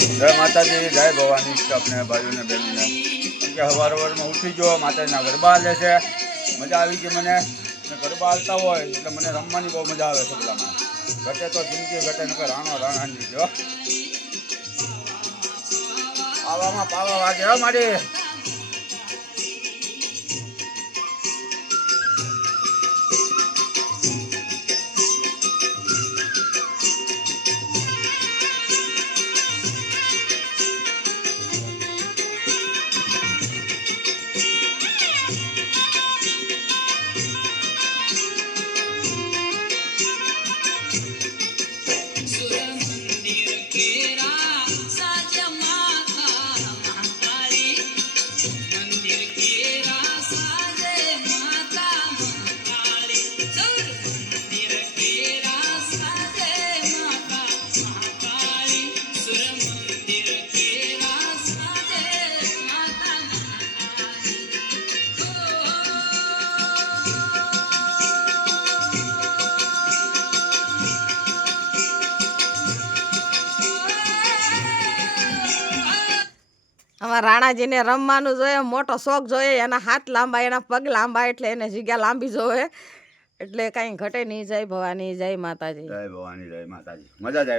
જય માતાજી, જય ભવાની આપને ભાઈઓને બહેનોને. કેમ કે સવારમાં ઉઠી ગયો, માતાજીના ગરબા લે છે. મજા આવી ગઈ મને. ગરબા હાલતા હોય એટલે મને રમવાની બહુ મજા આવે છે. પેલામાં ઘટે તો જિંદગી ઘટે નકર રાણો રાણાની જો આવામાં પાવા વાગે મારી. અમારા રાણાજીને રમવાનું જોઈએ, મોટો શોખ જોઈએ, એના હાથ લાંબા, એના પગ લાંબા, એટલે એને જગ્યા લાંબી જોઈએ, એટલે કાંઈ ઘટે નહીં. જય ભવાની, જય માતાજી. જય ભવાની, જય માતાજી. મજા જ આવે.